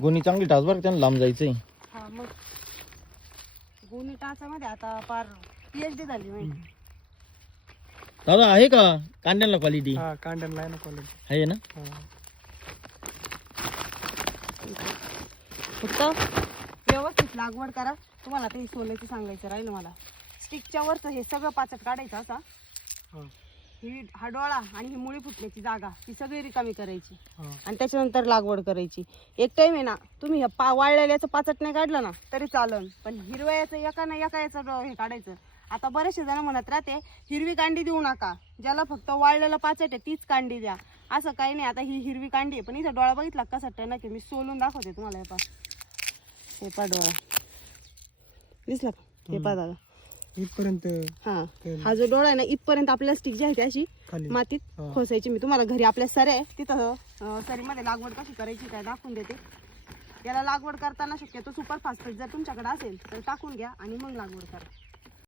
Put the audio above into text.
गोणी चांगली टाच बरं त्यांना लांब जायचंय. हा मग गुन्हे टाचामध्ये आता फार पीएचडी झाली माहिती दादा आहे का कांद्याला क्वालिटी हा आहे ना क्वालिटी आहे ना? फक्त व्यवस्थित लागवड करा. तुम्हाला हे सोल्याचं सांगायचं राहिलं मला. स्टिकच्या वरचं हे सगळं पाचट काढायचं असा. ही हा डोळा आणि ही मुळी फुटण्याची जागा ही सगळी रिकामी करायची. आणि त्याच्यानंतर लागवड करायची. एक टाइम आहे ना तुम्ही ह्या पा वाळलेल्याचं पाचट नाही काढलं ना तरी चालन. पण हिरव्याचं एका ना एका याचं हे काढायचं. आता बरेचसे जण म्हणत राहते हिरवी कांडी देऊ नका. ज्याला फक्त वाळलेलं पाचट आहे तीच कांडी द्या. असं काही नाही आता ही हिरवी कांडी आहे पण इथं डोळा बघितला का? कसा टणक आहे मी सोलून दाखवते तुम्हाला हे पा हे पा डोळा. दिसला का? हे पा दादा. इथपर्यंत हा. हा जो डोळा आहे ना इथपर्यंत आपल्याला स्टिक जी आहे ती अशी खाली. मातीत हा. खोसायची. मी तुम्हाला घरी आपल्या सरे आहे तिथं अं, सरीमध्ये लागवड कशी करायची काय दाखवून देते. याला लागवड करताना शक्यतो सुपर फास्फेट जर तुमच्याकडे असेल तर टाकून घ्या आणि मग लागवड करा.